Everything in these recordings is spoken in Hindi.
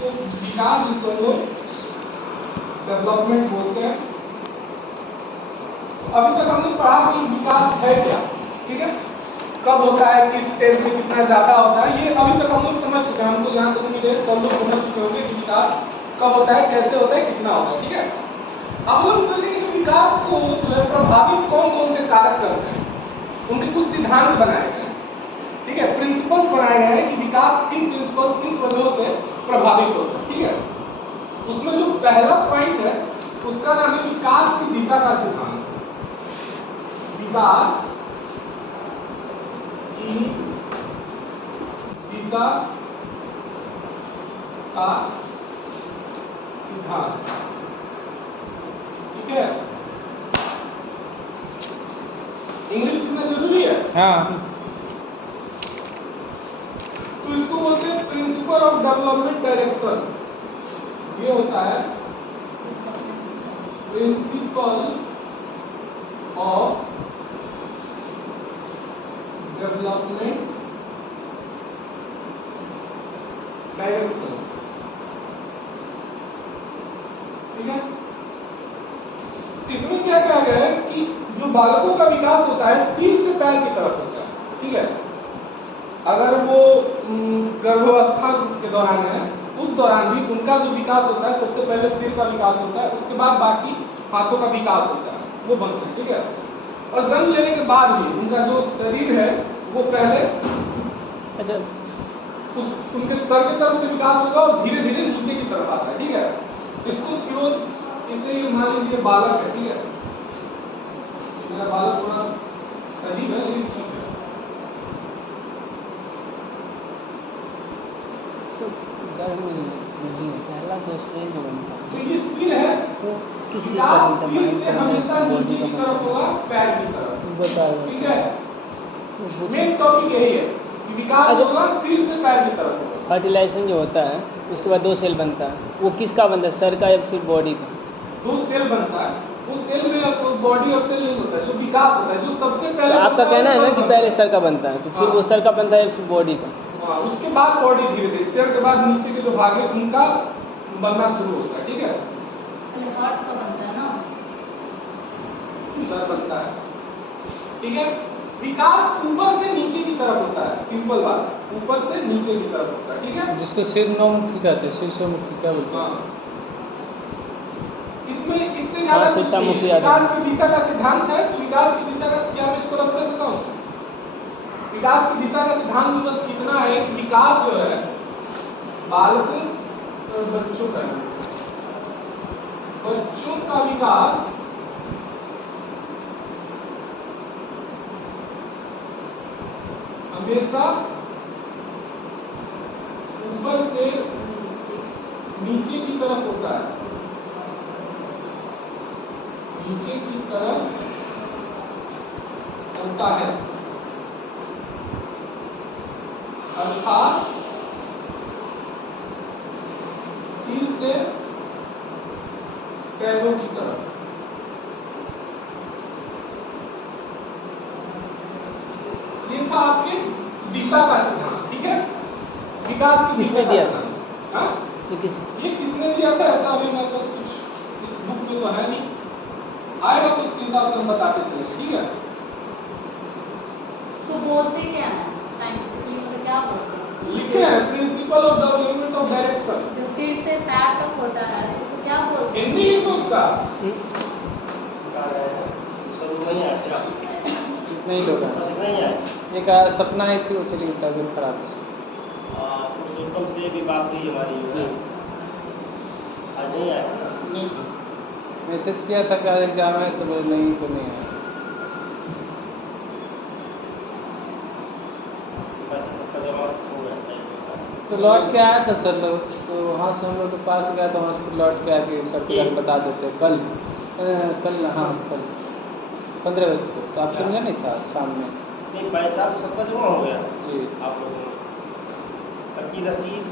इसको विकास, जिसको हम लोग डेवलपमेंट बोलते हैं। अभी तक हमने पढ़ा कि विकास है क्या, ठीक है, कब होता है, किस स्टेज में कितना ज्यादा होता है, ये अभी तक हम लोग समझ चुके हैं। हमको जहाँ तक उम्मीद है सब लोग समझ चुके होंगे कि विकास कब होता है, कैसे होता है, कितना होता है, ठीक है। अब हम सोचेंगे कि विकास को जो है प्रभावित कौन कौन से कारक करते हैं, उनके कुछ सिद्धांत बनाए गए हैं, ठीक है, प्रिंसिपल्स बनाए गए हैं कि विकास इन प्रिंसिपल्स किस वजह से प्रभावित होता है, ठीक है। उसमें जो पहला पॉइंट है उसका नाम है विकास की दिशा का सिद्धांत। विकास की दिशा का सिद्धांत, ठीक है। इंग्लिश कितना जरूरी है? हाँ। तो इसको बोलते हैं प्रिंसिपल ऑफ डेवलपमेंट डायरेक्शन। ये होता है प्रिंसिपल ऑफ डेवलपमेंट डायरेक्शन, ठीक है। इसमें क्या कहा गया है कि जो बालकों का विकास होता है सिर से पैर की तरफ होता है, ठीक है। अगर वो गर्भावस्था के दौरान है, उस दौरान भी उनका जो विकास होता है सबसे पहले सिर का विकास होता है, उसके बाद बाकी हाथों का विकास होता है, वो बनता है, ठीक है। और जन्म लेने के बाद भी उनका जो शरीर है वो पहले अच्छा, उनके सर की तरफ से विकास होगा और धीरे धीरे नीचे की तरफ आता है, ठीक है। इसको सिरो, इसे मान लीजिए बालक है, ठीक है, मेरा बालक थोड़ा अजीब है लेकिन ठीक है। पहला क्वेश्चन जो बनता है तो ये सिर है, वो किसी विकास का सिर से हमेशा नीचे की तरफ होगा, पैर की तरफ, बता ठीक है। मेन टॉपिक यही है कि विकास होगा सिर से पैर की तरफ होगा। फर्टिलाइजेशन जो होता है उसके बाद 2 सेल बनता है, वो किसका बनता है, सर का या फिर बॉडी का? 2 सेल बनता है, उस सेल में बॉडी और सेल नहीं होता है, जो विकास होता है, जो सबसे पहले तो आपका कहना है ना कि पहले सर का बनता है, तो फिर वो हाँ। सर का बनता है या फिर बॉडी का? हाँ, उसके बाद बॉडी धीरे धीरे, सेल के बाद नीचे के जो भाग है उनका बनना शुरू होता है, ठीक है। हार्ट का बनता है ना, सर बनता है, ठीक है। विकास ऊपर से नीचे की तरफ होता है, सिंपल बात, ऊपर से नीचे की तरफ होता है, ठीक है। जिसको शीर्षमुखी कहते हैं, शीर्षमुखी क्या बोलते हैं? हाँ, इसमें इससे ज्यादा हाँ, कुछ शीर्षमुखी नहीं है। आदमी। विकास की दिशा का सिद्धांत है, तो विकास की दिशा का क्या मैं इसको रख कर सकता हूँ? विकास की दिशा का सिद्धांत में बस कितना है कि विकास जो है बालकों और बच्चों का है। बच्चों का विकास हमेशा ऊपर से नीचे की तरफ होता है, नीचे की तरफ होता है, अर्थात सिर से पैरों की तरफ। ये था आपके दिशा का सिद्धांत, ठीक है। विकास की किसने दिशा दिया का था? सिद्धांत। हाँ? ये ये किसने दिया था ऐसा अभी मेरे पास कुछ इस बुक में तो है नहीं, आएगा तो उसके हिसाब से हम बताते चलेंगे, ठीक है। इसको बोलते क्या है साइंटिफिकली, मतलब क्या बोलते हैं इसको? लिखे हैं principle of development of direction. जो सिर से पैर तक होता है इसको क्या बोलते हैं? हिंदी लिखो उसका। नहीं लोग एक सपना आई थी, वो चली गई, तबीयत खराब है। पुरुषोत्तम से भी बात हुई हमारी, आज नहीं आया ना? मैसेज किया था कि आज एग्जाम है, तो बोले नहीं, तो नहीं आया। पैसा सबका जमा हो गया शायद। तो लौट के आया था सर लोग, तो वहाँ से हम लोग के पास गया, तो वहाँ से फिर लौट के आके सबके जाके बता देते कल हाँ कल 15 अगस्त को, तो आपसे मिला नहीं था शाम में? नहीं, पैसा तो सबका जमा हो गया जी। आप लोगों ने सबकी रसीद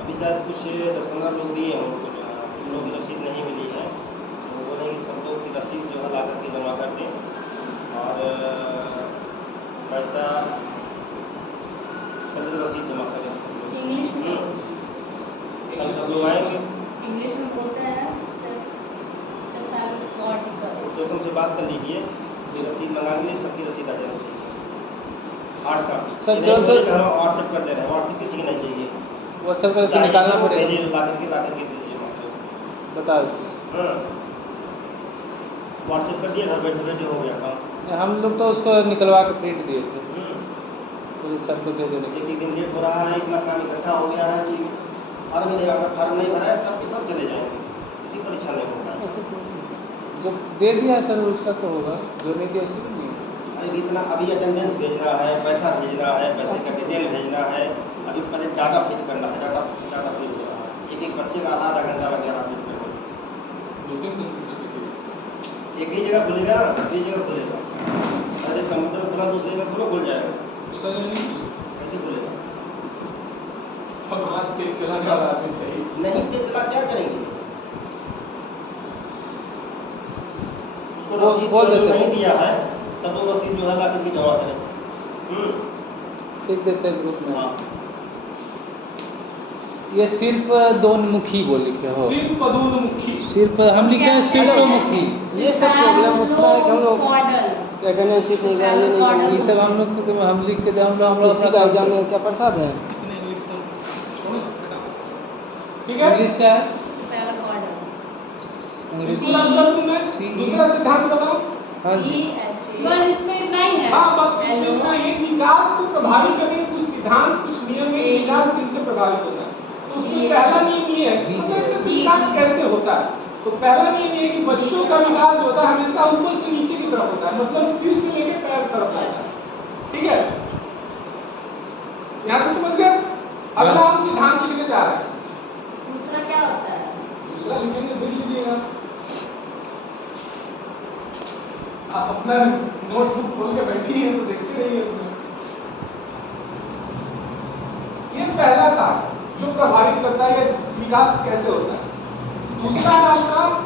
अभी शायद कुछ 10-15 लोग दिए हैं, कुछ लोगों की रसीद नहीं मिली है, तो बोले कि सब लोग की रसीद जो है ला करके जमा कर दें और पैसा कल रसीद जमा करें। इंग्लिश में कल सब लोग आएंगे, इंग्लिश में बोलते हैं सेल्फ आर्टिकल। उसको तुमसे बात कर लीजिए कि रसीद मंगा के लिए सबकी रसीद आ जानी चाहिए, हार्ड कॉपी। सर, ये जो- नहीं जो- बोले कि हम व्हाट्सएप कर दे रहे हैं, व्हाट्सएप किसी की नहीं चाहिए, वो सब का चाहे निकालना जिसको पड़ेगा। भेजिए ला करके दे दीजिए मतलब। बता देते हाँ, व्हाट्सएप कर दिया, घर बैठे बैठे हो गया काम। हम लोग तो उसको निकलवा के प्रिंट दिए थे, हम्म। तो सर को दे देने के। एक दिन लेट हो रहा है, इतना काम इकट्ठा हो गया है कि फॉर्म ही नहीं, अगर फॉर्म नहीं भरा है सब के सब चले जाएंगे, किसी परीक्षा नहीं होगा। जो दे दिया है सर उसका तो होगा, जो नहीं दिया उसी को नहीं। अरे इतना अभी अटेंडेंस भेजना है, पैसा भेजना है, पैसे का डिटेल भेजना है, अभी पहले डाटा फिट करना है, डाटा फिट हो रहा है, एक बच्चे का आधा घंटा लग जा रहा है फिट करने में। 2-3 कंप्यूटर के लिए। एक ही जगह खुलेगा ना, दूसरी जगह खुलेगा, अरे कंप्यूटर खुला दूसरी जगह थोड़ा खुल जाएगा, दूसरा जगह नहीं कैसे खुलेगा? अब हाथ के चलाने वाला आदमी चाहिए। नहीं के चला क्या करेंगे? उसको वो रसीद बोल जो देते नहीं हैं। दिया है, सब लोग रसीद जो है ला करके जमा करें। लिख देते हैं ग्रुप में। हाँ, ये सिर्फ दोनमुखी बोल लिखे हो, सिर्फ पदोन्मुखी। सिर्फ हम लिखे हैं शीर्षोमुखी। ये सब प्रॉब्लम उसका है कि हम लोग मॉडल अटेंडेंस शीट नहीं गए, ये नहीं ये सब हम लोग को हम लिख के दे, हम लोग किसी का एग्जाम में क्या प्रसाद है? इतने इंग्लिश का छोड़ो, हटाओ। ठीक है, इंग्लिश का है, स्पेल मॉडल इंग्लिश इसको रद्द कर दूं मैं। सी- दूसरा सिद्धांत बताओ। हाँ जी। बस इसमें इतना ही है। हाँ, बस इसमें इतना ही, विकास को प्रभावित करने के कुछ सिद्धांत, कुछ नियम है कि विकास किनसे प्रभावित होता है। तो उसमें पहला नियम ये है कि मतलब एक तरह से विकास कैसे होता है। तो पहला नियम ये है कि बच्चों का विकास जो होता है हमेशा ऊपर से नीचे की तरफ होता है, मतलब सिर से लेकर पैर तरफ जाता है। ठीक है, यहाँ तक समझ गए? अगला हम सिद्धांत लिखने जा रहे हैं। दूसरा क्या होता है? दूसरा लिखेंगे, देख लीजिएगा। आप अपना नोटबुक खोल के बैठी हैं तो देखते रहिए उसमें। ये पहला था जो प्रभावित करता है या विकास कैसे होता है। दूसरा है आपका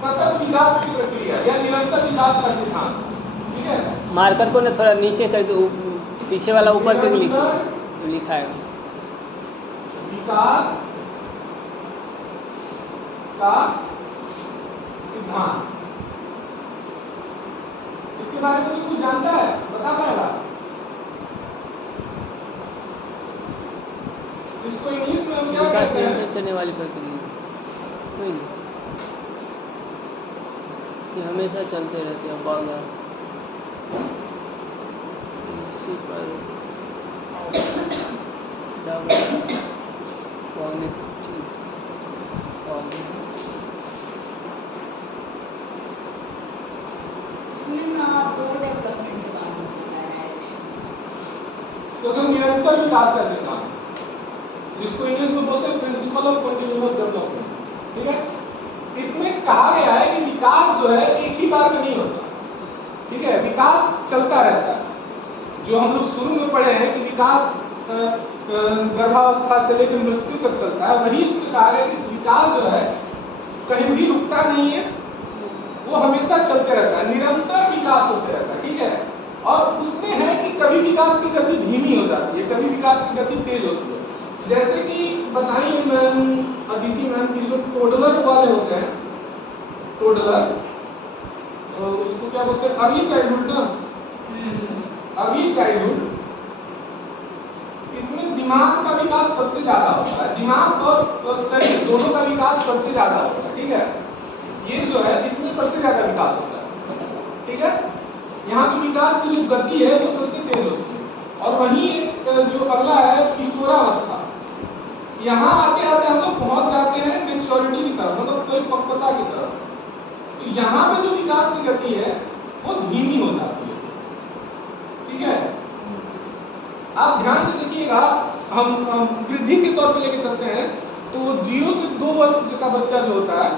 सतत विकास की प्रक्रिया या निरंतर विकास का सिद्धांत। ठीक है, मार्कर को ना थोड़ा नीचे करके पीछे वाला ऊपर करके लिखा है। विकास का सिद्धांत। इसके बारे में कोई कुछ जानता है, बता पाएगा? इसको इंग्लिश में हम क्या विकास कहते हैं? निरंतर चलने वाली प्रक्रिया कोई नहीं, ये हमेशा चलते रहते हैं बार-बार। इसी पर इसमें ना दो डेवलपमेंट के बारे में बताया है। तो निरंतर विकास का सिद्धांत, जिसको इंग्लिश में बोलते हैं प्रिंसिपल ऑफ कंटिन्यूअस डेवलपमेंट। ठीक है, इसमें कहा गया है कि विकास जो है एक ही बार में नहीं होता। ठीक है, विकास चलता रहता है। जो हम लोग शुरू में पढ़े हैं कि विकास गर्भावस्था से लेकर मृत्यु तक चलता है, वही इसमें कहा गया कि विकास जो है कहीं भी रुकता नहीं है, वो हमेशा चलते रहता है, निरंतर विकास होते रहता है। ठीक है, और उसमें है कि कभी विकास की गति धीमी हो जाती है, कभी विकास की गति तेज होती है। जैसे कि बताइए मैम, अदिति मैम की जो टोडलर वाले होते हैं, टोडलर तो उसको क्या बोलते हैं, अर्ली चाइल्डहुड ना, अर्ली चाइल्डहुड, इसमें दिमाग का विकास सबसे ज्यादा होता है, दिमाग और शरीर दोनों का विकास सबसे ज्यादा होता है। ठीक है, ये जो है इसमें सबसे ज्यादा विकास होता है। ठीक है, यहाँ पे विकास की जो गति है वो सबसे तेज होती है। और वहीं जो अगला है किशोरावस्था, यहाँ आते आते हम लोग पहुंच जाते हैं मेच्योरिटी की तरफ, मतलब परिपक्वता की तरफ। तो यहाँ पे जो विकास की गति है वो धीमी हो जाती है। ठीक है, आप ध्यान से देखिएगा, हम वृद्धि के तौर पे लेके चलते हैं तो 0 से 2 वर्ष का बच्चा जो होता है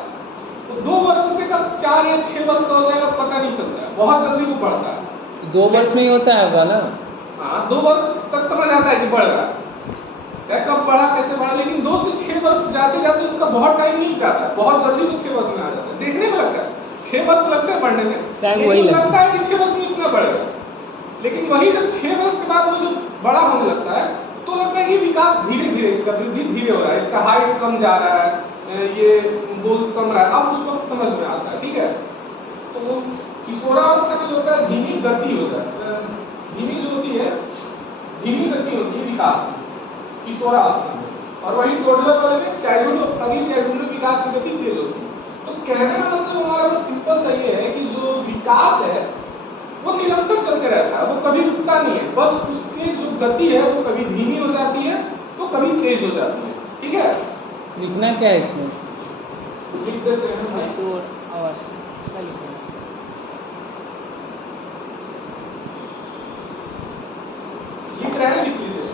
तो 2 वर्ष से कब 4 या 6 वर्ष का हो जाएगा पता नहीं चलता है, बहुत जल्दी वो बढ़ता है। 2 वर्ष में ही होता है होगा ना? हाँ, 2 वर्ष तक समझ आता है कि बढ़ रहा है, कब बढ़ा कैसे बढ़ा, लेकिन 2 से 6 वर्ष जाते जाते उसका बहुत टाइम नहीं जाता है, बहुत जल्दी वो 6 वर्ष में आ जाता है। देखने में लगता है 6 वर्ष लगते हैं बढ़ने में, वही लगता है कि 6 वर्ष में इतना बढ़ गया, लेकिन वही जब 6 वर्ष के बाद वो जो बड़ा होने लगता है तो लगता है कि विकास धीरे धीरे, इसका वृद्धि धीरे हो रहा है, इसका हाइट कम जा रहा है, ये बोल कम रहा है, अब उस वक्त समझ में आता है, ठीक है। तो वो किशोरावस्था में जो होता है धीमी गति होता है, धीमी जो होती है, धीमी गति होती है विकास की किशोरावस्था में, और वही टोडलर वाले में चाइल्डहुड, अर्ली चाइल्डहुड में विकास की गति तेज होती है। तो कहने का मतलब हमारा बस सिंपल सा ये है कि जो विकास है वो निरंतर चलते रहता है, वो कभी रुकता नहीं है, बस उसकी जो गति है वो कभी धीमी हो जाती है तो कभी तेज हो जाती है, ठीक है। लिखना क्या है इसमें? लिख देते हैं भाई। किशोर अवस्था लिखना। लिख रहे हैं, लिख लीजिएगा।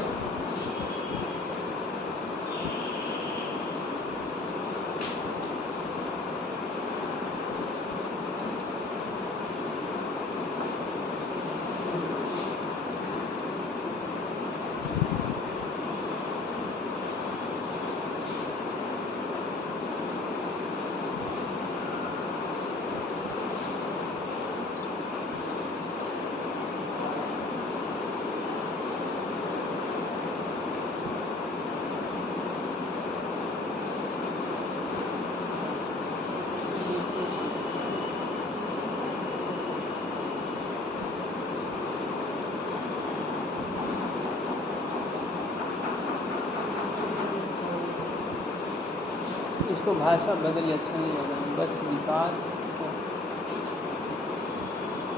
इसको भाषा बदल अच्छा नहीं लग रहा, बस विकास क्या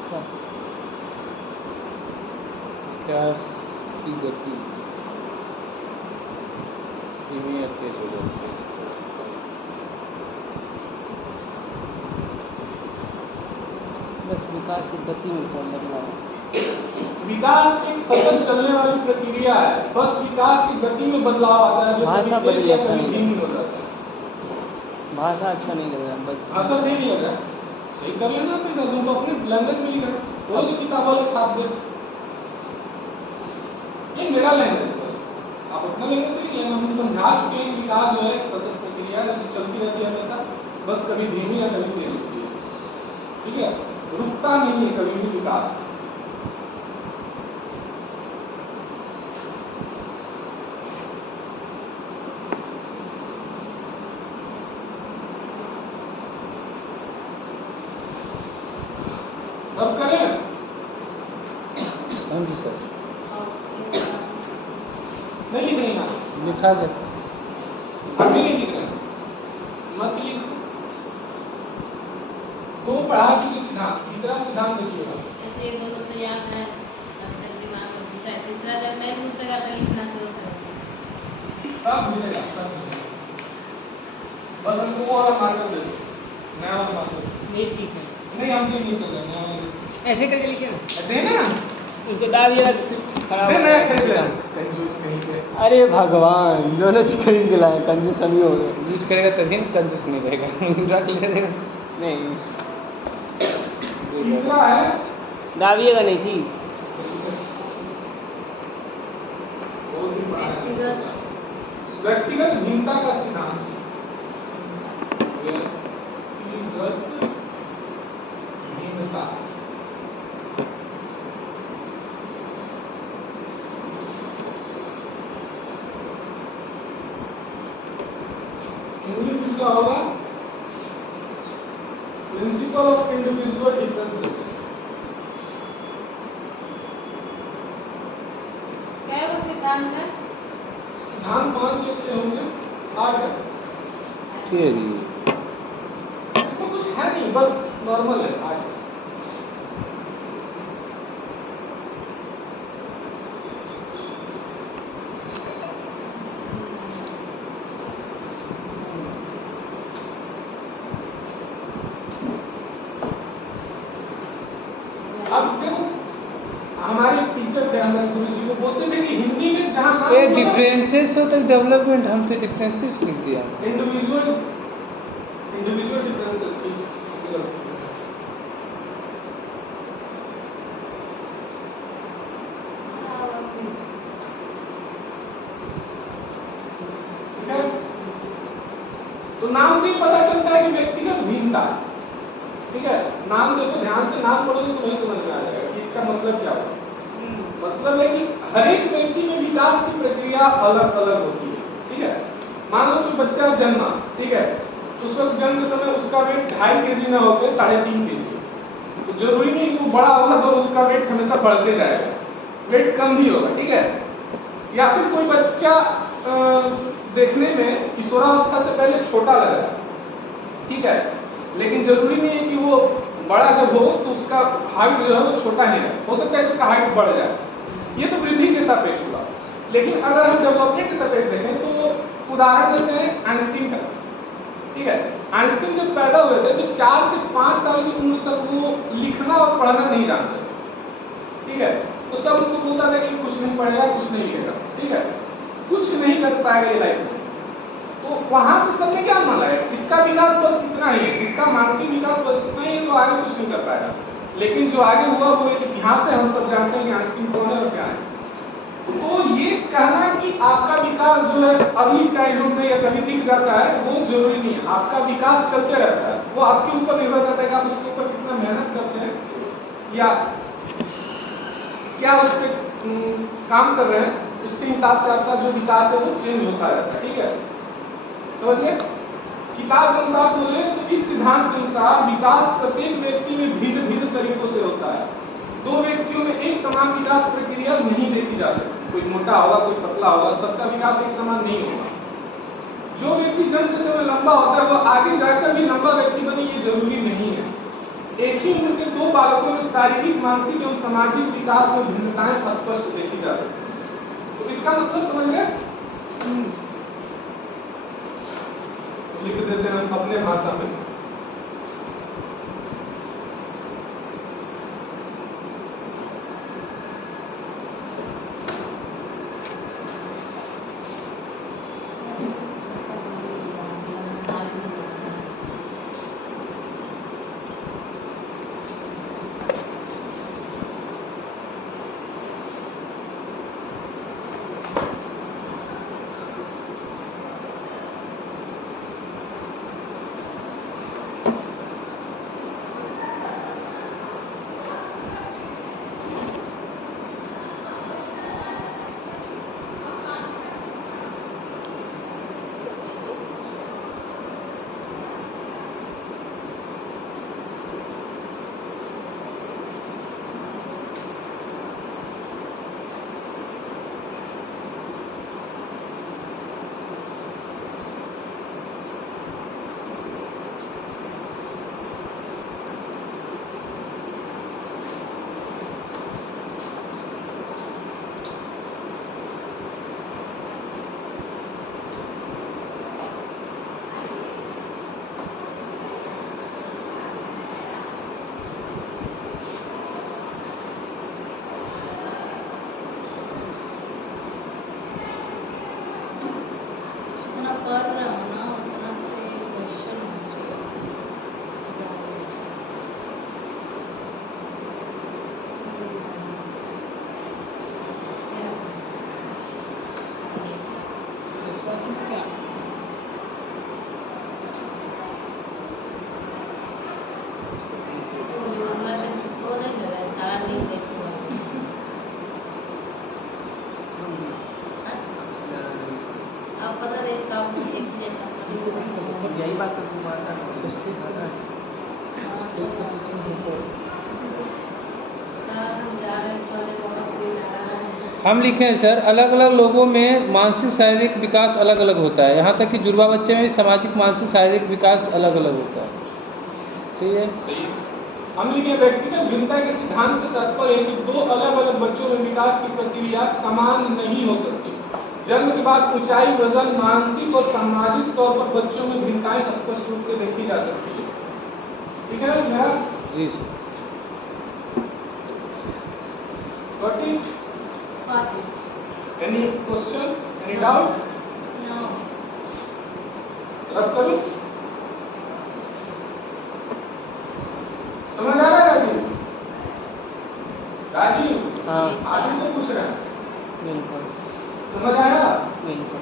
क्या? विकास की गति धीमी या तेज हो जाती है इसको। बस विकास की गति में कौन बदलाव? विकास एक सतत चलने वाली प्रक्रिया है, बस विकास की गति में बदलाव आता है, जो भाषा कभी तेज बदली या अच्छा कभी नहीं धीमी हो जाता है। भाषा अच्छा नहीं लग रहा, बस भाषा सही नहीं लग रहा है, सही कर लेना अपने साथ, तो अपने लैंग्वेज में लिख रहे हैं, वो जो किताब वाले छाप दे, ये मेरा लैंग्वेज है, बस आप अपना लैंग्वेज से लिख लेना। हम समझा चुके हैं कि विकास जो है एक सतत प्रक्रिया है जो चलती रहती है हमेशा, बस कभी धीमी या कभी तेज होती है, ठीक है, रुकता नहीं है कभी भी विकास। अब करें? हाँ जी सर, नहीं लिख रही हैं लिखा गया। अभी नहीं लिख रहे हैं, मत लिखो। तो पढ़ा चुके सिद्धांत, तीसरा सिद्धांत लिखिएगा। ऐसे एक दो तो याद है, अभी तक दिमाग में घुसा है। तीसरा जब मैं घुसेगा तो लिखना शुरू करेंगे। सब घुसेगा, सब घुसेगा, बस हमको वो वाला मार्कर दे दो, नया वाला मार्कर। नहीं ठीक है, नहीं हमसे नहीं चल रहा, नया ऐसे करके लिखे ना, देना, उसको दाबिएगा खड़ा हो नया खरीद जाएगा। लेना, कंजूस कहीं के। अरे भगवान, दोनों चीज खरीद के लाए, कंजूस हम ही हो गए। यूज करेगा तभी ना कंजूस नहीं रहेगा। रख ले रहेगा। नहीं तीसरा है दाबिएगा नहीं जी। बहुत ही बड़ा है। व्यक्तिगत भिन्नता का सिद्धांत। व्यक्तिगत भिन्नता। इंग्लिश इसका होगा प्रिंसिपल ऑफ इंडिविजुअल डिफरेंसेस। क्या वो सिद्धांत है? सिद्धांत 5 या 6 होंगे, 8 है। थियरी इसमें कुछ है नहीं, बस नॉर्मल है 8। अब देखो हमारे टीचर थे हमारे गुरु जी, वो बोलते थे कि हिंदी में जहाँ नाम ये होगा, डिफरेंसेस हो तो डेवलपमेंट, हम तो डिफरेंसेस लिख दिया। इंडिविजुअल डिफरेंसेस, ठीक है। तो नाम से ही पता चलता है कि व्यक्तिगत भिन्नता, ठीक है। नाम देखो ध्यान से, नाम पढ़ोगे तो वही समझ में आ जाएगा कि इसका मतलब क्या होगा। मतलब है कि हर एक व्यक्ति में विकास की प्रक्रिया अलग अलग होती है, ठीक है। मान लो कि बच्चा जन्मा, ठीक है, उस वक्त जन्म समय उसका वेट 2.5 kg ना होकर 3.5 kg, तो जरूरी नहीं कि वो बड़ा होगा तो उसका वेट हमेशा बढ़ते जाएगा, वेट कम भी होगा, ठीक है। या फिर कोई बच्चा देखने में किशोरावस्था से पहले छोटा लग रहा है, ठीक है, लेकिन जरूरी नहीं है कि वो बड़ा जब हो तो उसका हाइट जो है वो छोटा ही है, हो सकता है कि उसका हाइट बढ़ जाए, ये तो वृद्धि के सापेक्ष हुआ। लेकिन अगर हम डेवलपमेंट के सापेक्ष देखें तो उदाहरण लेते हैं आइंस्टीन का, ठीक है। आइंस्टीन जब पैदा हुए थे तो 4 से 5 साल की उम्र तक वो लिखना और पढ़ना नहीं जानते, ठीक है। तो सब उनको बोलता था कि कुछ नहीं पढ़ेगा, कुछ नहीं लिखेगा, ठीक है, कुछ नहीं कर पाएगा ये लाइफ में। तो वहां से सबने क्या माना है, इसका विकास बस इतना ही है, इसका मानसिक विकास बस इतना ही है, वो आगे कुछ नहीं कर पाएगा। लेकिन जो आगे हुआ वो एक इतिहास है, हम सब जानते हैं कि आइंस्टीन कौन है और क्या है। तो ये कहना कि आपका विकास जो है अभी चाइल्डहुड में या कभी दिख जाता है वो जरूरी नहीं है, आपका विकास चलते रहता है, वो आपके ऊपर निर्भर करता है कि आप उसके ऊपर कितना मेहनत करते हैं या क्या उस पर काम कर रहे हैं, उसके हिसाब से आपका जो विकास है वो चेंज होता रहता है, ठीक है, समझिए। किताब के अनुसार बोले तो इस सिद्धांत के अनुसार विकास प्रत्येक व्यक्ति में भिन्न भिन्न तरीकों से होता है। दो व्यक्तियों में एक समान विकास प्रक्रिया नहीं देखी जा सकती, कोई मोटा होगा कोई पतला होगा, सबका विकास एक समान नहीं होगा। जो व्यक्ति जन्म के समय लंबा होता है वो आगे जाकर भी लंबा व्यक्ति बने ये जरूरी नहीं है। एक ही उम्र के दो बालकों में शारीरिक, मानसिक एवं सामाजिक विकास में भिन्नताएं स्पष्ट देखी जा सकती है। तो इसका मतलब समझ गए, लिख देते हैं हम अपने भाषा में। यही बात तो तुम्हारा हम लिखे हैं सर, अलग अलग लोगों में मानसिक शारीरिक विकास अलग अलग होता है, यहाँ तक कि जुड़वा बच्चे में भी सामाजिक मानसिक शारीरिक विकास अलग अलग होता है। सही है, सही है। हम लिखे व्यक्तिगत भिन्नता के सिद्धांत से तात्पर्य है कि दो अलग अलग बच्चों में विकास की प्रक्रिया समान नहीं हो सकती। जन्म के बाद ऊंचाई, वजन, मानसिक और सामाजिक तौर पर बच्चों में भिन्नताएं स्पष्ट रूप से देखी जा सकती है, ठीक है मेरा जी sir. Got it? Got it. Any question? Any doubt? No. रब करूं? समझ आ रहा है राजीव? राजीव, हाँ आप ही से पूछ रहे हैं, बिल्कुल समझ आया? बिल्कुल।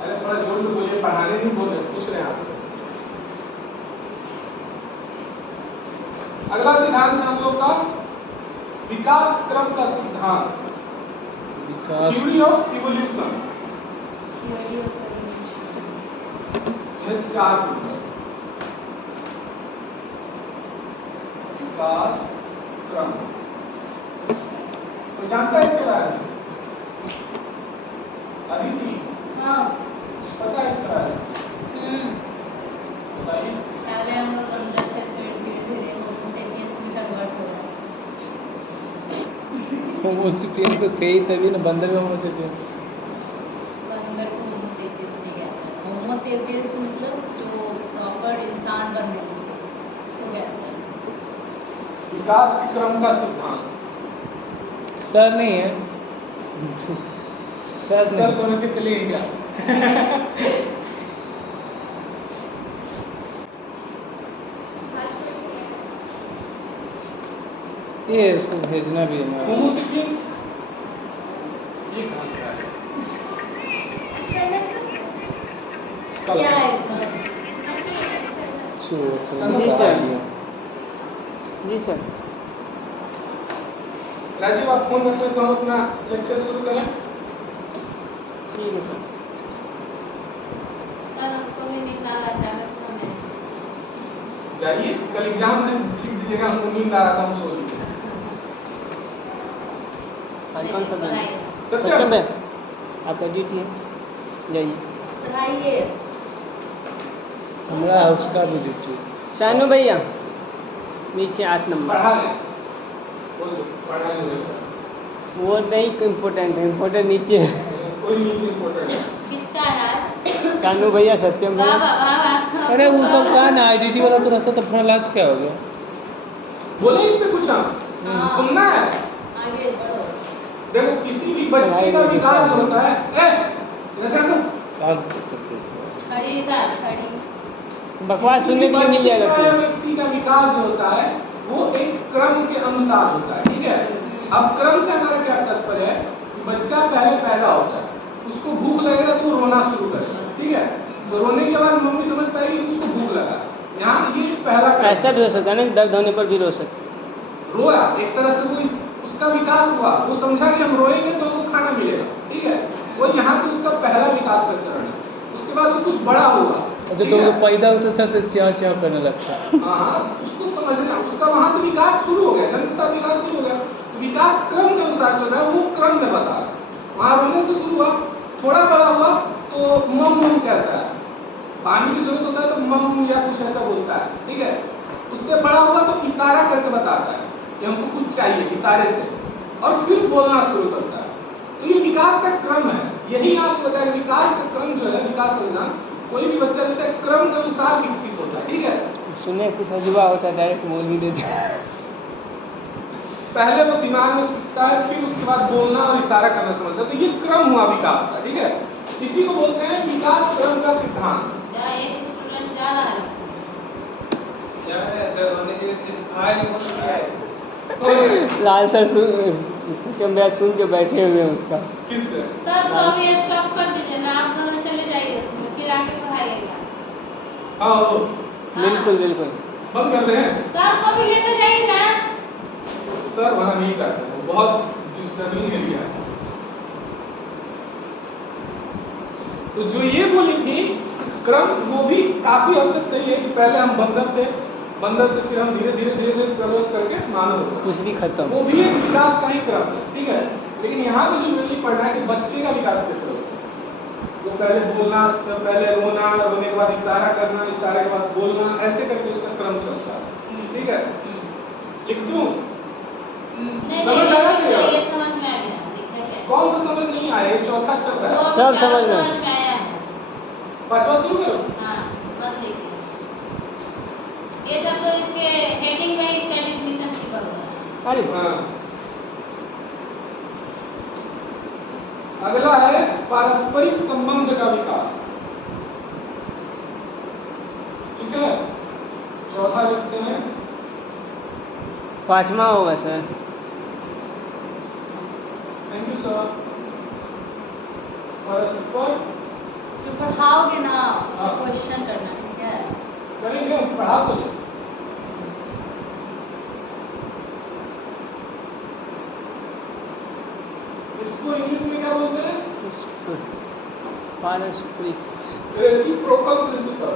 अरे थोड़ा जोर से बोलिए, पढ़ाने नहीं बोल रहे, पूछ रहे हैं आपसे। अगला सिद्धांत है हम लोग का विकास क्रम का सिद्धांत, विकास theory of evolution. Theory of evolution. यह 4 बिंदु। विकास क्रम कोई जानता है इसके बारे में? अदिति हाँ। कुछ पता है इसके बारे में? बताइए। पहले हम लोग बंदर थे, फिर धीरे धीरे होमो सेपियंस में कन्वर्ट हो गए। होमोसेपियंस तो थे ही, तभी ना बंदर में होमोसेपियंस। बंदर को होमो सेपियंस नहीं कहते हैं। होमो सेपियंस मतलब जो प्रॉपर इंसान बनने लगे उसको कहते हैं। विकास के क्रम का सिद्धांत। सर नहीं है, सर सर नहीं। समझ के चलिए क्या? ये इसको भेजना भी है ना। होमो सेपियंस ये कहाँ से आया? इसका क्या है इसमें? चोर से जी निकाल सर। दिया। जी सर। राजीव आप फोन रख ले तो हम अपना लेक्चर शुरू करें। ठीक है सर। सर हमको भी नींद आ रहा है, सोने। जाइए कल एग्जाम में लिख दीजिएगा हमको नींद आ रहा था हम सो लिए। आज कौन सा दिन? सत्यम सत्यम है आपका ड्यूटी है, जाइए। पढ़ाइए। हमारा उसका भी ड्यूटी। शानू भैया नीचे 8 नंबर। पढ़ा ले बोल दो पढ़ा ले वो नहीं इम्पोर्टेंट है, इम्पोर्टेंट नीचे है। कोई न्यूज़ इंपॉर्टेंट है। किसका है आज? शानू भैया, सत्यम वाह भैया। वाह वाह वाह। अरे वो सब का ना आईडीटी वाला तो रहता था, अपना इलाज क्या हो गया? बोले इस पे कुछ हम हाँ। सुनना है। आगे बढ़ो। देखो किसी भी बच्चे का विकास होता है इधर देखो आज तो सब ठीक है। खड़ी सर खड़ी। बकवास सुनने के लिए मिल जाएगा बच्चे का फिर। व्यक्ति का विकास जो होता है वो एक क्रम के अनुसार होता है, ठीक है। अब क्रम से हमारा क्या तात्पर्य है कि बच्चा पहले पैदा होता है, उसको भूख लगेगा तो वो रोना शुरू करेगा, ठीक है। तो रोने के बाद मम्मी समझ पाएगी कि उसको भूख लगा। यहाँ ये पहला क्रम ऐसा भी हो सकता है ना, दर्द होने पर भी रो सकते। रोया, एक तरह से वो उसका विकास हुआ, वो समझा कि हम रोएंगे तो हमको खाना मिलेगा, ठीक है। वो यहाँ पे उसका पहला विकास का चरण है। उसके बाद वो कुछ बड़ा हुआ, अच्छा ठीक तो है? वो पैदा होते साथ च्या च्या करने लगता है। हाँ उसको समझना, उसका वहां से विकास शुरू हो गया, जन्म के साथ विकास शुरू हो गया। विकास क्रम के अनुसार चल रहा है, वो क्रम में बता रहा है। वहां रोने से शुरू हुआ, थोड़ा बड़ा हुआ तो मम मम कहता है, पानी की जरूरत होता है तो मम या कुछ ऐसा बोलता है, ठीक है। उससे बड़ा हुआ तो इशारा करके बताता है कि हमको कुछ चाहिए, इशारे से, और फिर बोलना शुरू करता है। तो ये विकास का क्रम है। यही आपको बताया विकास का क्रम जो है, विकास का विधान, कोई भी बच्चा जो है क्रम के अनुसार विकसित होता है, ठीक है। सुनने कुछ अजूबा होता है, डायरेक्ट बोल ही देते हैं। पहले वो दिमाग में सीखता है, फिर उसके बाद बोलना और इशारा करना समझता है। तो ये क्रम हुआ विकास का, ठीक है। इसी को बोलते हैं विकास क्रम का सिद्धांत। जरा एक स्टूडेंट जा रहा है। लाल सर सत्यम भैया सुन के बैठे हुए हैं उसका। किससे? सर तो अभी स्टॉप कर दीजिए ना, आप दोनों चले जाइए उसमें, फिर आगे पढ़ाइएगा। हाँ वो बिल्कुल बिल्कुल। बंद कर रहे हैं। सर को भी लेते जाइए ना। सर वहाँ नहीं जाते, वो बहुत डिस्टर्बिंग एरिया है। तो जो ये बोली थी क्रम, वो भी काफी हद तक सही है कि पहले हम बंदर थे, बंदर से फिर हम धीरे धीरे धीरे धीरे प्रवेश करके मानव हो गए। कुछ भी खत्म। वो भी एक विकास का ही क्रम है, ठीक है। लेकिन यहाँ पे जो मेनली पढ़ना है कि बच्चे का विकास कैसे होता है। वो पहले बोलना, पहले रोना, रोने के बाद इशारा करना, इशारे के बाद बोलना, ऐसे करके उसका क्रम चलता है, ठीक है। लिख दूं? नहीं समझ आया नहीं, क्या? ये समझ में आ गया, लिखना क्या है? कौन सा समझ नहीं आया? ये चौथा चल रहा है, वो सब विचार समझ में। समझ में आया है। पांचवा शुरू करो। हाँ मत लिखिए। ये सब तो इसके हेडिंग में इसका डेफिनेशन छिपा हुआ है। अरे हाँ। अगला है पारस्परिक संबंध का विकास, ठीक है। चौथा लिखते हैं, 5वां होगा सर। Thank you sir. परस्पर जो पढ़ाओगे ना उसका हाँ। क्वेश्चन करना, ठीक है। करेंगे, पढ़ा तो ले। इसको इंग्लिश में क्या बोलते हैं? पारस्परिक रेसिप्रोकल प्रिंसिपल।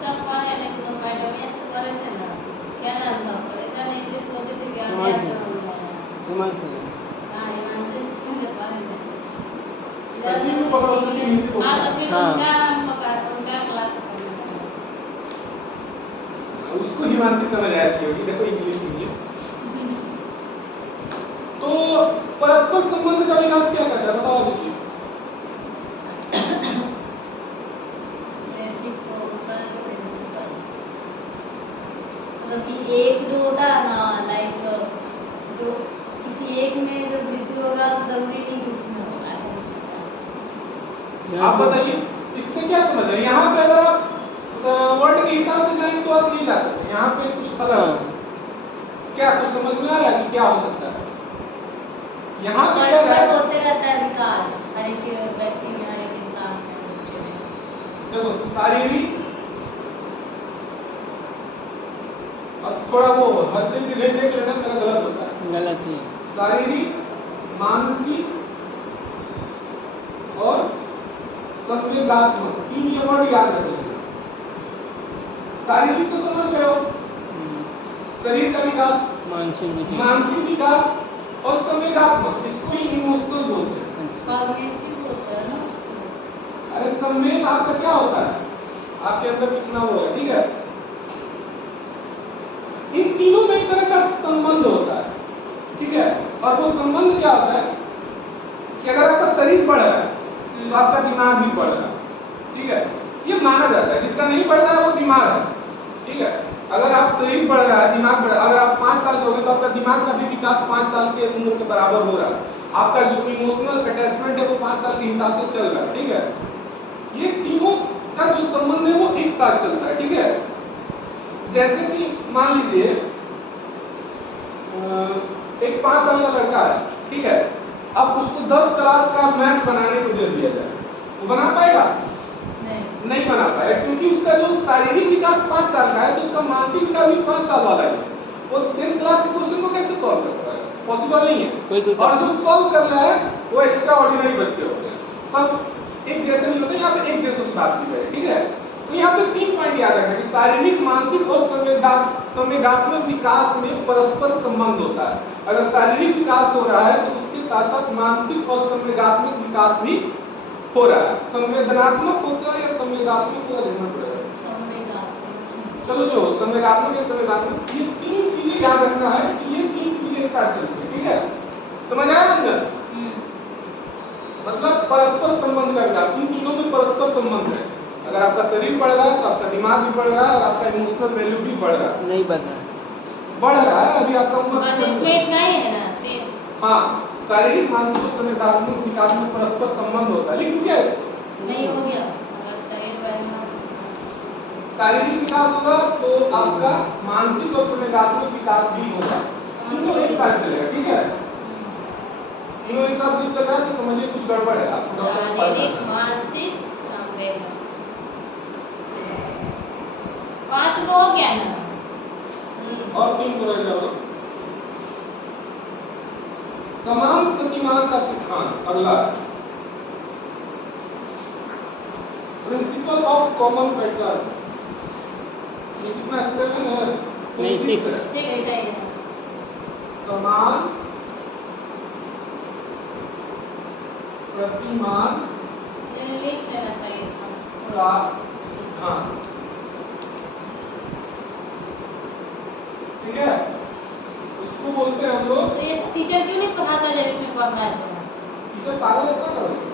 सब पढ़े लेकिन मैडम ये सब करे थे ना, क्या नाम था उसका? इतना नहीं इंग्लिश बोलते थे कि आगे आता होगा। हिमांशु हाँ, हिमांशु से पहले पढ़े थे। सचिन को पकड़ो, सचिन हिंदी बोलता हाँ, है। तो फिर हाँ। उनका क्लास करना था। उसको हिमांशी समझ आया थी होगी, देखो इंग्लिश। तो परस्पर संबंध का विकास क्या करता है बताओ देखिए। रेसिप्रोकल प्रिंसिपल मतलब कि एक जो होता है ना, लाइक जो किसी एक में जो वृद्धि होगा तो जरूरी नहीं कि उसमें होगा, ऐसा कुछ होता है। आप बताइए इससे क्या समझ रहे हैं? यहाँ पे अगर आप वर्ड के हिसाब से जाएंगे तो आप नहीं जा सकते, यहाँ पे कुछ अलग है। क्या कुछ समझ में आ रहा है कि क्या हो सकता है? यहाँ पे क्या परस्पर है? होते रहता है विकास हर एक व्यक्ति में, हर एक इंसान में, बच्चे में। देखो शारीरिक और थोड़ा वो हर से रिलेटेड लेना मेरा गलत होता है। गलत नहीं। शारीरिक, मानसिक और संवेगात्मक, तीन ये वर्ड याद रखिएगा। शारीरिक तो समझ गए हो, शरीर का विकास, मानसिक विकास। मानसिक विकास और संवेगात्मक, इसको इमोशनल बोलते हैं। कॉग्निटिव होता है ना उसको। अरे संवेग आपका क्या होता है, आपके अंदर कितना वो है, ठीक है। इन तीनों में एक तरह का संबंध होता है, ठीक है। और वो संबंध क्या होता है कि अगर आपका शरीर बढ़ रहा है तो आपका दिमाग भी बढ़ रहा है, ठीक है। ये माना जाता है, जिसका नहीं बढ़ रहा है वो बीमार है, ठीक है। अगर आप शरीर बढ़ रहा है, दिमाग बढ़ रहा है, अगर आप 5 साल के हो गए तो आपका दिमाग का भी विकास 5 साल के उम्र के बराबर हो रहा है। आपका जो इमोशनल अटैचमेंट है वो 5 साल के हिसाब से चल रहा है, ठीक है। ये तीनों का जो संबंध है वो एक साथ चलता है, ठीक है। जैसे कि मान लीजिए एक 5 साल का लड़का है, ठीक है। अब उसको 10 क्लास का मैथ बनाने को दे दिया जाए, वो बना पाएगा? नहीं बना पाएगा, क्योंकि उसका जो शारीरिक विकास 5 साल का है तो उसका मानसिक विकास भी 5 साल वाला है। वो 10th क्लास के क्वेश्चन को कैसे सॉल्व कर पाएगा? पॉसिबल नहीं है। और जो सॉल्व कर रहा है वो एक्स्ट्रा ऑर्डिनरी बच्चे होते हैं, सब एक जैसे नहीं होते। यहाँ पे एक जैसे की बात की जाए, ठीक है। तो यहाँ पे 3 पॉइंट याद रखना कि शारीरिक, मानसिक और संवेगात्मक विकास में परस्पर संबंध होता है। अगर शारीरिक विकास हो रहा है तो उसके साथ साथ मानसिक और संवेगात्मक विकास भी हो रहा है। संवेदनात्मक होगा या संवेगात्मक होगा देखना पड़ेगा। चलो जो संवेगात्मक या संवेगात्मक, ये 3 चीजें याद रखना है कि ये 3 चीजें एक साथ चलती है, ठीक है। समझ आया अंदर? मतलब परस्पर संबंध का विकास, इन तीनों में परस्पर संबंध है। अगर आपका शरीर बढ़ रहा है तो आपका दिमाग भी बढ़ रहा है और आपका इमोशनल वैल्यू भी बढ़ रहा है। नहीं बढ़ रहा है, बढ़ रहा है, अभी आपका उम्र इसमें इतना ही है ना। हाँ, शारीरिक, मानसिक और संवेगात्मक विकास में परस्पर संबंध होता है। लिख दूं क्या इसको? नहीं हो गया, अगर शरीर बढ़ेगा, शारीरिक विकास होगा तो आपका मानसिक और संवेगात्मक विकास भी होगा, तीनों एक साथ चलेगा, ठीक है। तीनों एक साथ नहीं चल रहा है तो समझिए कुछ गड़बड़ है। आपको शारीरिक, मानसिक, संवेग, 5 को हो गया ना। और 3 को रह गया। समान प्रतिमान का सिद्धांत अगला है, प्रिंसिपल ऑफ कॉमन पैटर्न। ये कितना 7 है? नहीं 6। समान प्रतिमान लिख लेना चाहिए था। का सिद्धांत, ठीक है। उसको बोलते हैं हम लोग। तो ये टीचर क्यों नहीं पढ़ाता जब इसमें पढ़ना है तो? टीचर पागल है, क्या करोगे?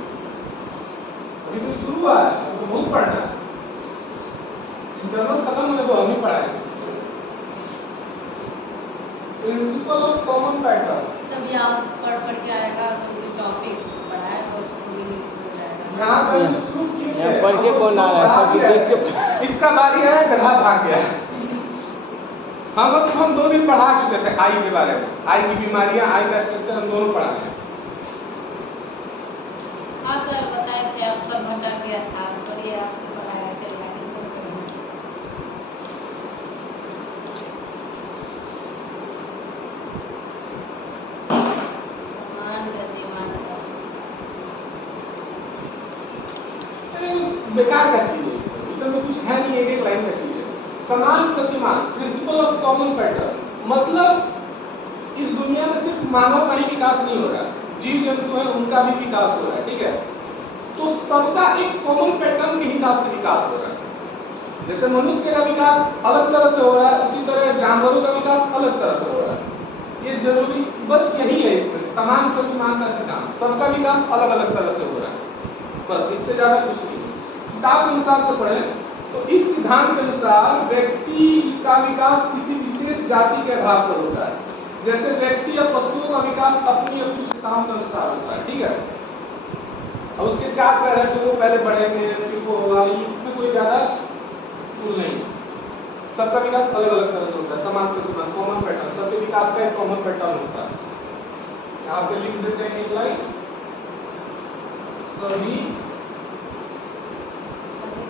अभी तो शुरू हुआ है, अभी तो बहुत पढ़ना है। इंटरनल खत्म होने दो, हम ही पढ़ाएंगे। प्रिंसिपल ऑफ कॉमन पैटर्न, सब याद पढ़ के आएगा तो कोई टॉपिक पढ़ाएगा उसको भी हो जाएगा। यहाँ पे जो शुरू किए थे, यहाँ पढ़ के हम कौन उसको आ रहा है? पढ़ा सब दिया देख है। इसका बारी आया, गधा भाग गया। हम 2 दिन पढ़ा चुके थे आई के बारे में, आई की बीमारियां, आई का स्ट्रक्चर हम दोनों पढ़ा हैं। हाँ सर बताए थे, आप सब भटक गया था, छोड़िए आपसे पढ़ाया चल रहा है। बेकार का चीज है, इसमें कुछ है नहीं, एक लाइन का चीज है। समान प्रतिमान, प्रिंसिपल ऑफ कॉमन पैटर्न, मतलब इस दुनिया में सिर्फ मानव का ही विकास नहीं हो रहा है, जीव जंतु हैं उनका भी विकास हो रहा है, ठीक है। तो सबका एक कॉमन पैटर्न के हिसाब से विकास हो रहा है। जैसे मनुष्य का विकास अलग तरह से हो रहा है, उसी तरह जानवरों का विकास अलग तरह से हो रहा है। ये जरूरी बस यही है इसमें, समान प्रतिमान का सिद्धांत, सबका विकास अलग अलग तरह से हो रहा है, बस इससे ज्यादा कुछ नहीं। किताब के अनुसार से पढ़ें तो इस सिद्धांत के अनुसार व्यक्ति का विकास किसी विशेष जाति के आधार पर होता है, जैसे व्यक्ति या पशुओं का विकास अपनी विशेषताओं के अनुसार होता है, ठीक है। अब उसके 4 पैर है, तो वो पहले बढ़ेंगे फिर वो होगा, इसमें कोई ज्यादा टूल नहीं। सबका विकास अलग अलग तरह से होता है, समान प्रतिमान, कॉमन पैटर्न, सबके विकास का एक कॉमन पैटर्न होता है। यहाँ पे लिख देते हैं एक लाइन, सभी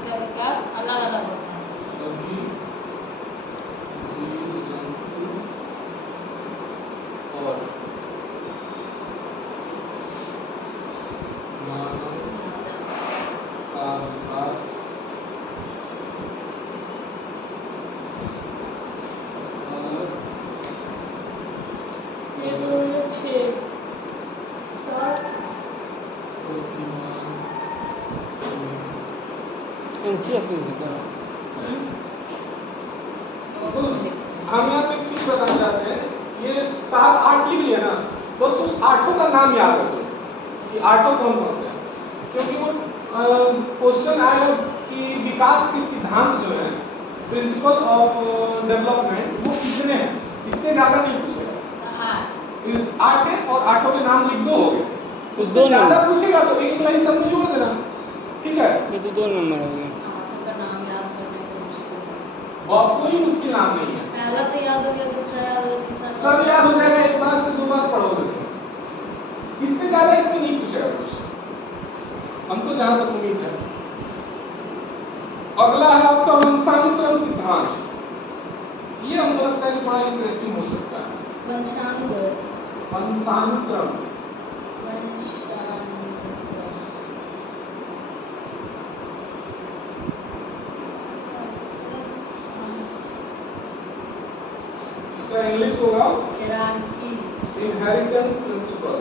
का विकास अलग अलग होता है। सभी जीव जंतु और मानव का विकास ये 2 6 7 एनसीईआरटी का हम यहाँ पे एक चीज बताना चाहते हैं, ये 7 8 लिख लिया ना, बस उस 8 का नाम याद रखो कि 8 कौन कौन से हैं, क्योंकि वो क्वेश्चन आएगा कि विकास के सिद्धांत जो है, प्रिंसिपल ऑफ डेवलपमेंट, वो कितने हैं, इससे ज्यादा नहीं पूछेगा। 8 है और 8 के नाम लिख दो, हो गए। उससे ज्यादा पूछेगा तो एक लाइन सब में जोड़ देना, ठीक है। ये तो 2 नंबर हो गए। का नाम याद करने का मुश्किल है। और कोई मुश्किल नाम नहीं है, पहला तो याद हो गया, दूसरा याद हो गया, तीसरा सब याद हो जाएगा, एक बार से 2 बार पढ़ोगे तो। इससे ज्यादा इसमें नहीं पूछेगा कुछ, हमको जहां तक उम्मीद है। अगला है आपका वंशानुक्रम सिद्धांत। ये हमको लगता है कि बड़ा इंटरेस्टिंग हो सकता है। वंशानुगत, वंशानुक्रम, इसका इंग्लिश होगा हायरार्की, इनहेरिटेंस प्रिंसिपल।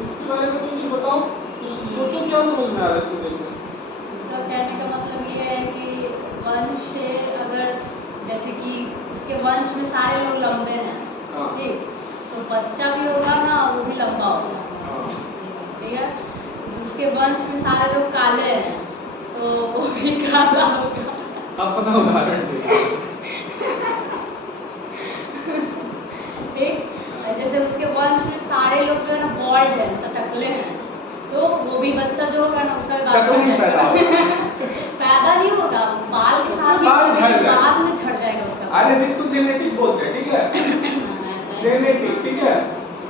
इसके बारे में कुछ बताओ, कुछ सोचो, क्या समझ में आ रहा है इसको देखकर? इसका कहने का मतलब ये है कि वंश अगर जैसे कि उसके वंश में सारे लोग लंबे हैं, हाँ। ठीक, तो बच्चा भी होगा ना, वो भी लंबा होगा, हाँ। ठीक है। उसके वंश में सारे लोग काले हैं, तो वो भी काला होगा। अपना उदाहरण दे। ठीक, जैसे उसके वंश में सारे लोग जो है ना बॉल्ड है, मतलब टकले हैं, तो वो भी बच्चा जो होगा ना उसका टकला नहीं पैदा होगा। पैदा नहीं होगा, बाल के साथ ही बाल झड़ जाएगा। बाद में झड़ जाएगा उसका। अरे जिसको जेनेटिक बोलते हैं, ठीक है, जेनेटिक, ठीक है,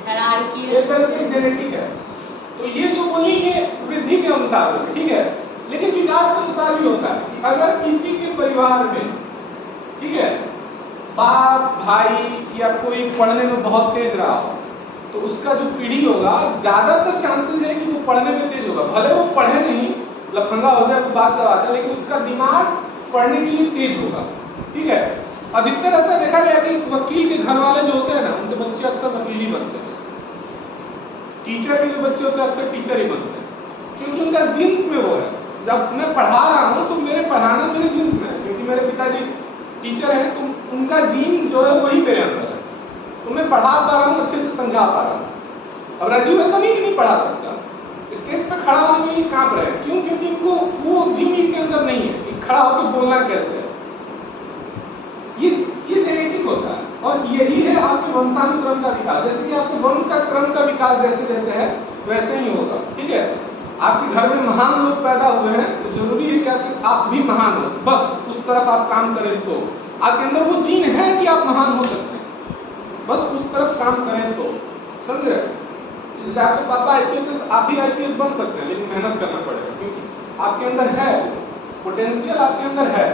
हायरार्की एक तरह से जेनेटिक है। तो ये जो बोली ये वृद्धि के अनुसार होगी, ठीक है, लेकिन विकास के अनुसार भी होता है कि अगर किसी के परिवार में, ठीक है, बाप भाई या कोई पढ़ने में बहुत तेज रहा हो, तो उसका जो पीढ़ी होगा ज्यादातर चांसेस है कि वो पढ़ने में तेज होगा, भले वो पढ़े नहीं, लफंगा हो जाए तो बात का बात है, लेकिन उसका दिमाग पढ़ने के लिए तेज होगा, ठीक है। अधिकतर ऐसा देखा गया कि वकील के घर वाले जो होते हैं ना, उनके बच्चे अक्सर वकील ही बनते हैं, टीचर के जो बच्चे होते हैं अक्सर टीचर ही बनते हैं, क्योंकि उनका जीन्स में वो है। जब मैं पढ़ा रहा हूँ तो मेरे पढ़ाना मेरे जीन्स में है, क्योंकि मेरे पिताजी टीचर हैं, तो उनका जीन जो है वही मेरे अंदर है, तो मैं पढ़ा पा रहा हूँ, अच्छे से समझा पा रहा हूँ। अब राजीव ऐसा नहीं कि नहीं पढ़ा सकता, स्टेज पे खड़ा होने में ही कांप रहे हैं, क्यों? क्योंकि इनको वो जीन इनके अंदर नहीं है कि खड़ा होकर बोलना कैसे है। ये जेनेटिक होता है, और यही है आपके वंशानुक्रम का विकास। जैसे कि आपके वंश का क्रम का विकास जैसे जैसे है वैसे ही होगा, ठीक है। आपके घर में महान लोग पैदा हुए हैं तो जरूरी है कि आप भी महान हो, बस उस तरफ आप काम करें तो आपके अंदर वो जीन है कि आप महान हो सकते हैं, बस उस तरफ काम करें तो, समझ रहे? जैसे आपके पापा आईपीएस हैं तो आप भी आईपीएस बन सकते हैं, लेकिन मेहनत करना पड़ेगा क्योंकि आपके अंदर है, पोटेंशियल आपके अंदर है,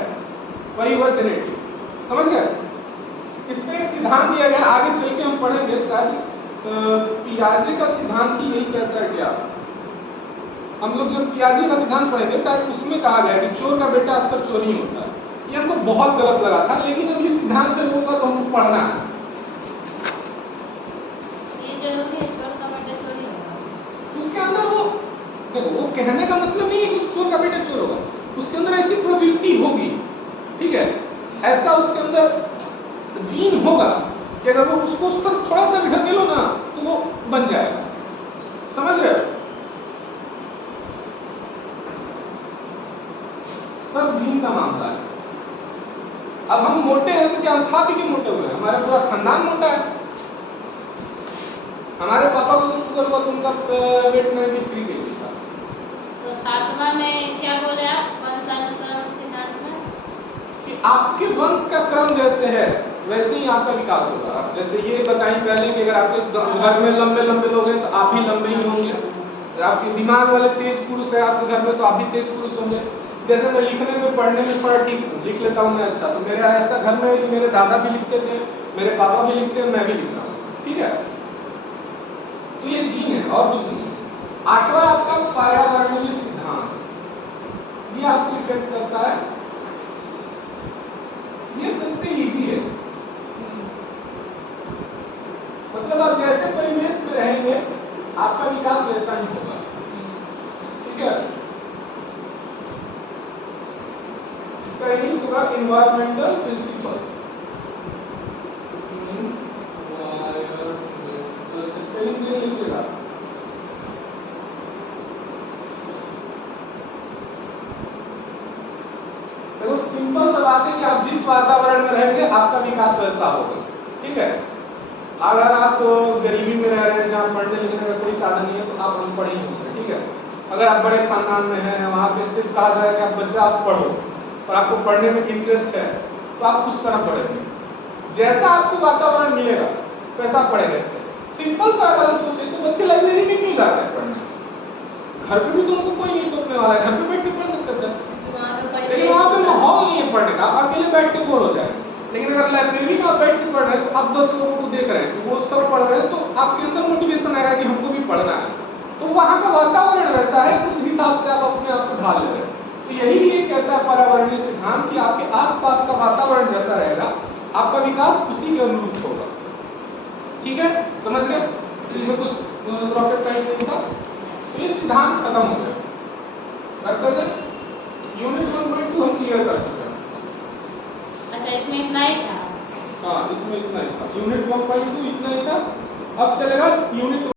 वही हुआ जेनेटिक। समझ गए? इस पे एक सिद्धांत दिया गया, आगे चल के हम पढ़ेंगे शायद पियाजे का सिद्धांत ही यही कहता है क्या। हम लोग जब पियाजे का सिद्धांत पढ़ेंगे शायद उसमें कहा गया कि चोर का बेटा अक्सर चोर ही होता है। ये हमको बहुत गलत लगा था, लेकिन अब ये सिद्धांत लोगों का तो हमको पढ़ना है। ये जरूरी है, चोर का बेटा चोर ही होगा। उसके अंदर वो देखो, वो कहने का मतलब नहीं है कि चोर का बेटा चोर होगा, उसके अंदर ऐसी प्रवृत्ति होगी, ठीक है, ऐसा उसके अंदर जीन होगा कि अगर वो उसको उस तरफ थोड़ा सा भी ढकेलो ना तो वो बन जाएगा। समझ रहे हो? सब जीन का मामला है। अब हम मोटे हैं तो क्या हम खा पी के मोटे हुए हैं? हमारा पूरा खानदान मोटा है। हमारे पापा को शुगर हुआ तो उनका वेट 93 केजी था। तो 7वां में क्या बोले आप, वंशानुक्रम सिद्धांत में? कि आपके वंश का क्रम जैसे है वैसे ही आपका विकास होगा। जैसे ये बताई पहले कि अगर आपके घर में लंबे लंबे लोग हैं तो आप ही लंबे ही होंगे। अगर आपके दिमाग वाले तेज पुरुष है आपके घर में तो आप भी तेज पुरुष होंगे। जैसे मैं लिखने में पढ़ने में थोड़ा ठीक हूँ, लिख लेता हूँ मैं अच्छा, तो मेरा ऐसा घर में है कि मेरे दादा भी लिखते थे, मेरे पापा भी लिखते हैं, मैं भी लिख रहा हूँ, ठीक है। तो ये जीन है और कुछ नहीं। 8वां आपका पर्यावरणीय सिद्धांत, ये आपको इफेक्ट करता है। ये सबसे इजी है, मतलब आप जैसे परिवेश में रहेंगे आपका विकास वैसा ही होगा, ठीक है। इसका इंग्लिश होगा इन्वायरमेंटल प्रिंसिपल। स्पेलिंग दे लीजिएगा। देखो सिंपल सा बात है कि आप जिस वातावरण में रहेंगे आपका विकास वैसा होगा, ठीक है। अगर आप गरीबी में रह रहे हैं जहाँ पढ़ने लिखने का कोई साधन नहीं है तो आप अनपढ़ ही होंगे, ठीक है। अगर आप बड़े खानदान में हैं, वहाँ पे सिर्फ कहा जाए कि आप बच्चा आप पढ़ो और आपको पढ़ने में इंटरेस्ट है तो आप उस तरह पढ़ेंगे। जैसा आपको वातावरण मिलेगा वैसा पढ़ेंगे। सिंपल सा अगर हम सोचें तो बच्चे लाइब्रेरी में क्यों जाते हैं पढ़ने? घर पे भी तो उनको कोई नहीं टोकने वाला है, घर पे बैठ के पढ़ सकते थे, लेकिन वहाँ पे माहौल नहीं है पढ़ने का, आप अकेले बैठ के बोर हो जाएंगे। लेकिन अगर लाइब्रेरी में आप बैठ के पढ़ रहे हैं तो आप 10 लोगों को देख रहे हैं कि वो सब पढ़ रहे हैं तो आपके अंदर मोटिवेशन आएगा कि हमको भी पढ़ना है। तो वहाँ का वातावरण वैसा है, उस हिसाब से आप अपने आप को ढाल ले रहे हैं। तो यही ये कहता है पर्यावरणीय सिद्धांत कि आपके आसपास का वातावरण जैसा रहेगा आपका विकास उसी के अनुरूप होगा, ठीक है। समझ गए? इसमें कुछ रॉकेट साइंस नहीं था। तो ये सिद्धांत खत्म हो गया। रखते हैं यूनिट 1.2 हम क्लियर कर चुके हैं। अच्छा, इसमें इतना ही था? हाँ, इसमें इतना ही था। यूनिट 1.2 इतना ही था। अब चलेगा यूनिट